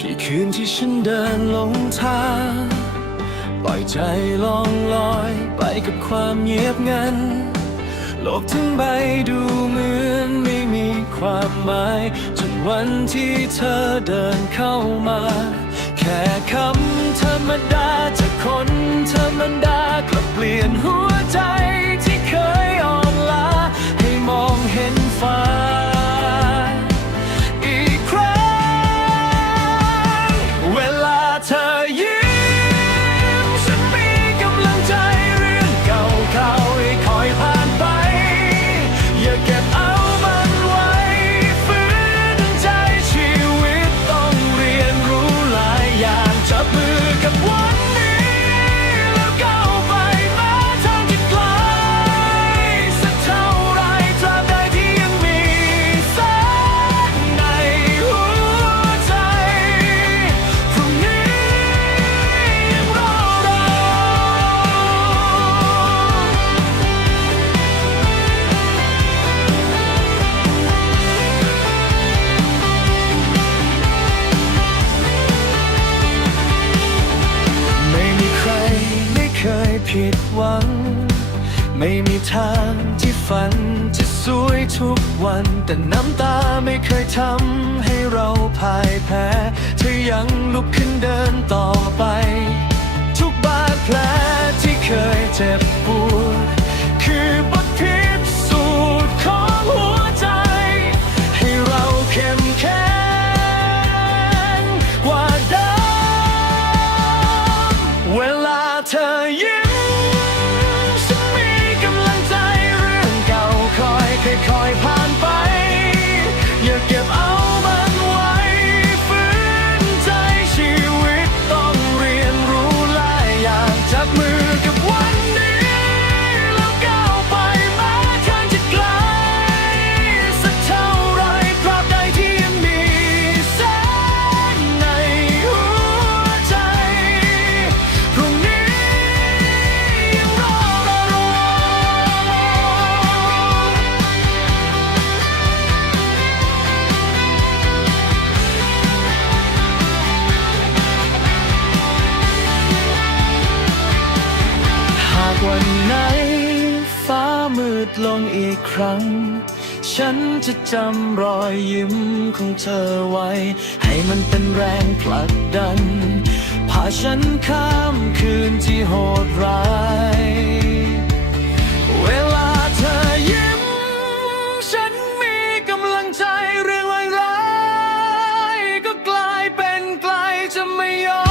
กี่คืนที่ฉันเดินหลงทางปล่อยใจล่องลอยไปกับความเงียบงันโลกทั้งใบดูเหมือนไม่มีความหมายจนวันที่เธอเดินเข้ามาแค่คำธรรมดาจากคนธรรมดากลับเปลี่ยนหัวใจที่เคยอ่อนล้าให้มองเห็นฟ้าอีกครั้งเวลาเธอยิ้มฉันมีกำลังใจเรื่องเก่าๆให้คอยผ่านไปอย่าเก็บเอามันไว้ฝืนใจชีวิตต้องเรียนรู้หลายอย่างจับมือกับวันนี้แล้วก้าวไปแม้ทางที่ไกลสักเท่าไรตราบใดที่ยังมีแสงในหัวใจพรุ่งนี้ยังรอเรา ไม่มีใครไม่เคยผิดหวังไม่มีทางที่ฝันจะสวยทุกวันแต่น้ำตาไม่เคยทำให้เราพ่ายแพ้เธอยังลุกขึ้นเดินต่อไปทุกบาดแผลที่เคยเจ็บปวดคือบทพิสูจน์ของหัวใจให้เราเข้มแข็งกว่าเดิมเวลาเธอยิ้มฉันมีกำลังใจเรื่องเก่าค่อยๆผ่านไปอย่าเก็บเอามันไว้ฝืนใจชีวิตต้องเรียนรู้หลายอย่างจับมือกับวันนี้แล้วก้าวไปแม้ทางจะไกลสักเท่าไรตราบใดที่ยังมีแสงในหัวใจพรุ่งนี้ยังรอเรา หากวันไหนฟ้ามืดลงอีกครั้งฉันจะจำรอยยิ้มของเธอไว้ให้มันเป็นแรงผลักดันพาฉันข้ามคืนที่โหดร้ายเวลาเธอยิ้มฉันมีกำลังใจเรื่องร้ายๆก็กลายเป็นไกลจะไม่ยอ